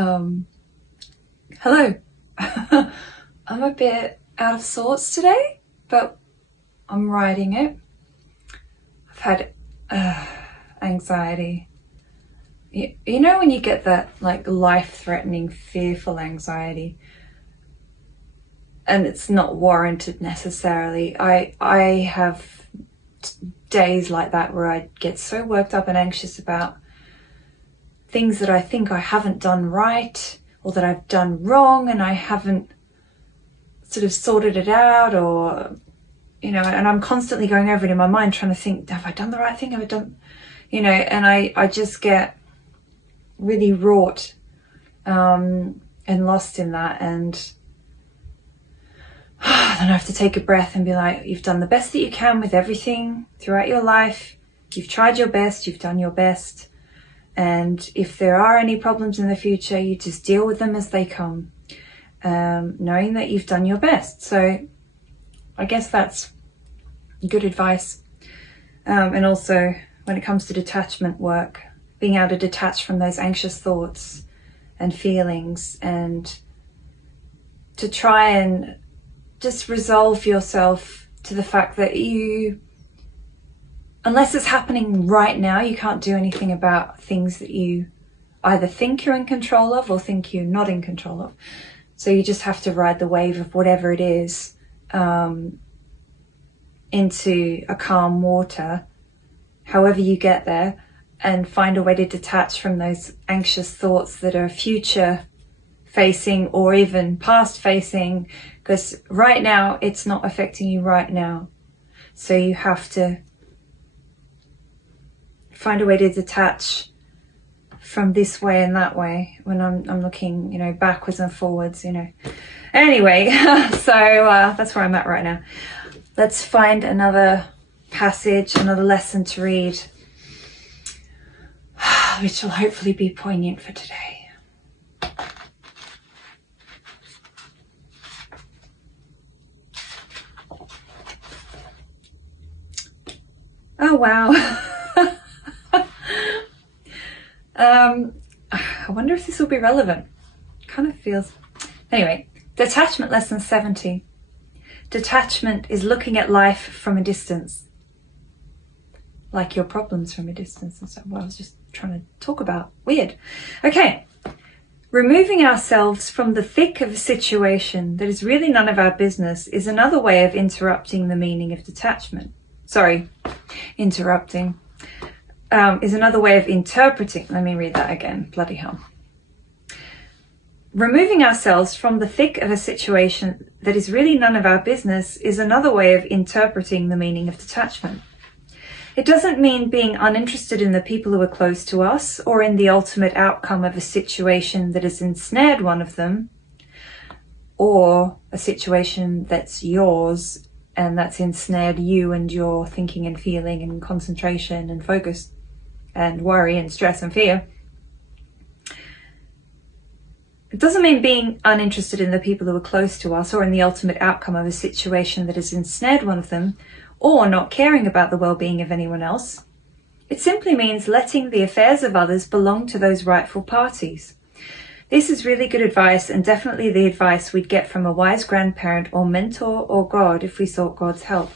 Hello. I'm a bit out of sorts today, but I'm riding it. I've had anxiety. You know when you get that like life-threatening, fearful anxiety, and it's not warranted necessarily. I have days like that where I get so worked up and anxious about things that I think I haven't done right or that I've done wrong and I haven't sort of sorted it out, or and I'm constantly going over it in my mind trying to think, have I done the right thing? Have I done, and I just get really wrought and lost in that, and then I have to take a breath and be like, you've done the best that you can with everything throughout your life. You've tried your best, you've done your best. And if there are any problems in the future, you just deal with them as they come, knowing that you've done your best. So I guess that's good advice. And also when it comes to detachment work, being able to detach from those anxious thoughts and feelings, and to try and just resolve yourself to the fact that unless it's happening right now, you can't do anything about things that you either think you're in control of or think you're not in control of. So you just have to ride the wave of whatever it is into a calm water, however you get there, and find a way to detach from those anxious thoughts that are future facing or even past facing, because right now it's not affecting you right now. So you have to find a way to detach from this way and that way when I'm looking, backwards and forwards, Anyway, so that's where I'm at right now. Let's find another passage, another lesson to read, which will hopefully be poignant for today. Oh, wow. I wonder if this will be relevant. Kind of feels... Anyway, Detachment lesson 70. Detachment is looking at life from a distance. Like your problems from a distance and stuff. What I was just trying to talk about. Weird. Okay. Removing ourselves from the thick of a situation that is really none of our business is another way of interrupting the meaning of detachment. Interrupting. Is another way of interpreting. Let me read that again. Bloody hell. Removing ourselves from the thick of a situation that is really none of our business is another way of interpreting the meaning of detachment. It doesn't mean being uninterested in the people who are close to us or in the ultimate outcome of a situation that has ensnared one of them, or a situation that's yours and that's ensnared you and your thinking and feeling and concentration and focus and worry and stress and fear. It doesn't mean being uninterested in the people who are close to us or in the ultimate outcome of a situation that has ensnared one of them, or not caring about the well-being of anyone else. It simply means letting the affairs of others belong to those rightful parties. This is really good advice, and definitely the advice we'd get from a wise grandparent or mentor or God if we sought God's help.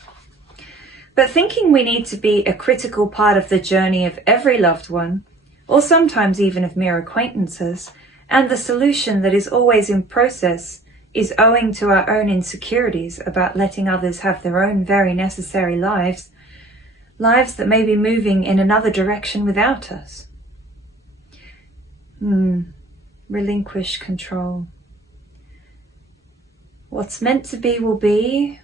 But thinking we need to be a critical part of the journey of every loved one, or sometimes even of mere acquaintances, and the solution that is always in process, is owing to our own insecurities about letting others have their own very necessary lives that may be moving in another direction without us. Relinquish control. What's meant to be will be.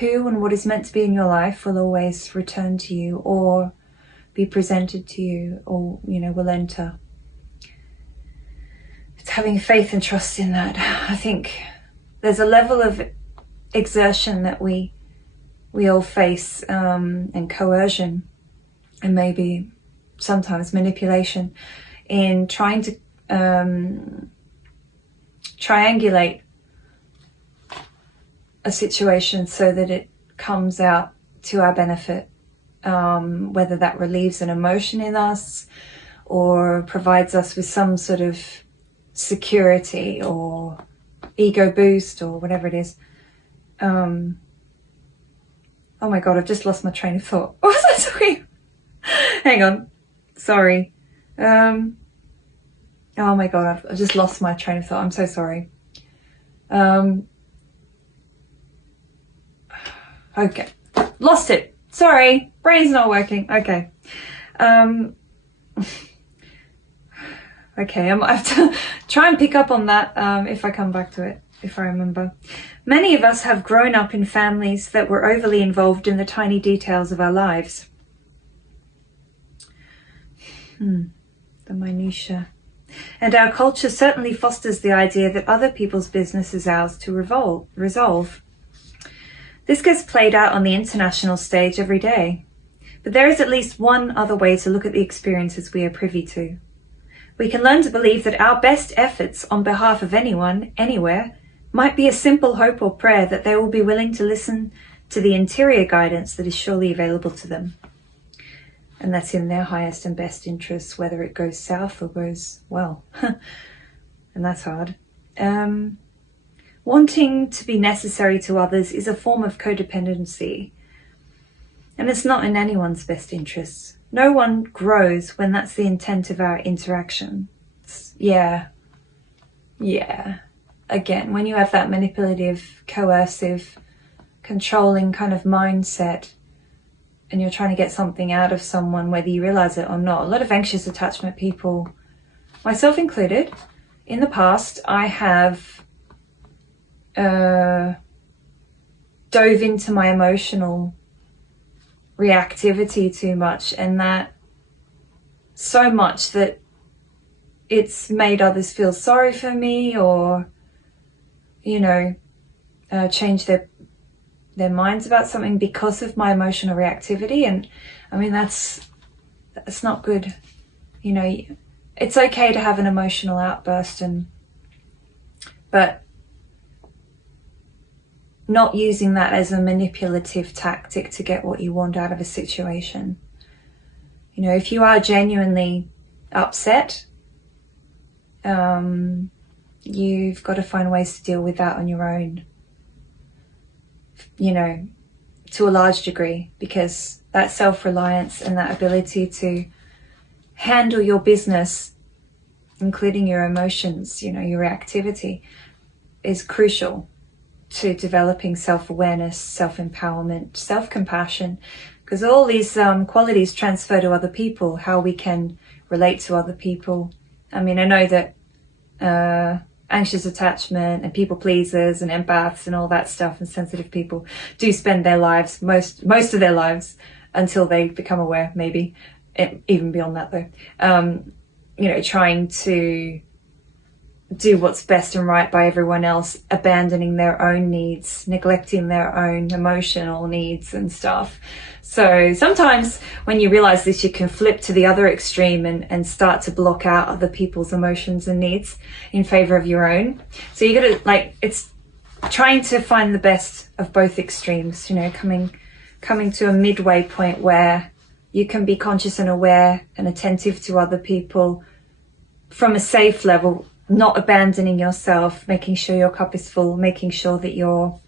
Who and what is meant to be in your life will always return to you or be presented to you, or, will enter. It's having faith and trust in that. I think there's a level of exertion that we all face, and coercion, and maybe sometimes manipulation in trying to triangulate a situation so that it comes out to our benefit, whether that relieves an emotion in us or provides us with some sort of security or ego boost or whatever it is. Oh my God, I've just lost my train of thought. What was I talking? Hang on. Sorry. Oh my God, I've just lost my train of thought. I'm so sorry. Okay. Lost it. Sorry. Brain's not working. Okay. Okay, I have to try and pick up on that if I come back to it, if I remember. Many of us have grown up in families that were overly involved in the tiny details of our lives. The minutiae. And our culture certainly fosters the idea that other people's business is ours to resolve. This gets played out on the international stage every day. But there is at least one other way to look at the experiences we are privy to. We can learn to believe that our best efforts on behalf of anyone, anywhere, might be a simple hope or prayer that they will be willing to listen to the interior guidance that is surely available to them. And that's in their highest and best interests, whether it goes south or goes well. And that's hard. Wanting to be necessary to others is a form of codependency. And it's not in anyone's best interests. No one grows when that's the intent of our interaction. Yeah. Again, when you have that manipulative, coercive, controlling kind of mindset, and you're trying to get something out of someone, whether you realize it or not. A lot of anxious attachment people, myself included, in the past, I have dove into my emotional reactivity too much, and that so much that it's made others feel sorry for me, or change their minds about something because of my emotional reactivity. And I mean, that's not good. It's okay to have an emotional outburst, but not using that as a manipulative tactic to get what you want out of a situation. If you are genuinely upset, you've got to find ways to deal with that on your own, to a large degree, because that self-reliance and that ability to handle your business, including your emotions, your reactivity, is crucial to developing self-awareness, self-empowerment, self-compassion, because all these qualities transfer to other people, how we can relate to other people. I mean, I know that anxious attachment and people pleasers and empaths and all that stuff and sensitive people do spend their lives, most of their lives, until they become aware, maybe, even beyond that though, trying to do what's best and right by everyone else, abandoning their own needs, neglecting their own emotional needs and stuff. So sometimes when you realize this, you can flip to the other extreme and start to block out other people's emotions and needs in favor of your own. So you gotta, it's trying to find the best of both extremes, coming to a midway point where you can be conscious and aware and attentive to other people from a safe level, not abandoning yourself, making sure your cup is full, making sure that you're,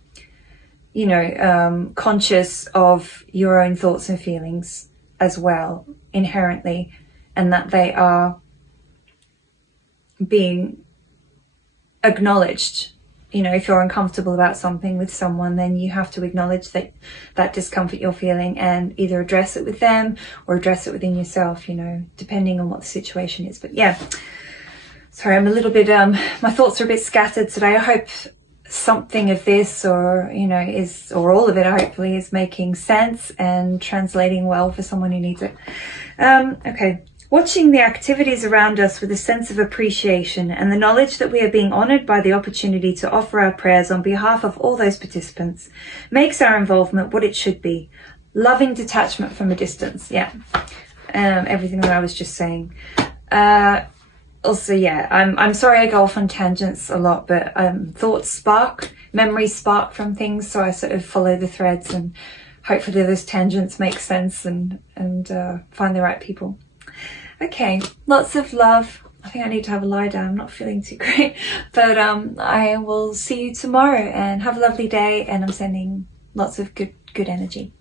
conscious of your own thoughts and feelings as well, inherently, and that they are being acknowledged. If you're uncomfortable about something with someone, then you have to acknowledge that discomfort you're feeling and either address it with them or address it within yourself, depending on what the situation is. But yeah. Sorry, I'm a little bit, my thoughts are a bit scattered today. I hope something of this or all of it, hopefully, is making sense and translating well for someone who needs it. Okay. Watching the activities around us with a sense of appreciation and the knowledge that we are being honoured by the opportunity to offer our prayers on behalf of all those participants makes our involvement what it should be. Loving detachment from a distance. Yeah. Everything that I was just saying. Also, yeah, I'm sorry I go off on tangents a lot, but thoughts spark, memories spark from things, so I sort of follow the threads, and hopefully those tangents make sense and find the right people. Okay, lots of love. think I need to have a lie down. I'm not feeling too great. But I will see you tomorrow, and have a lovely day, and I'm sending lots of good energy.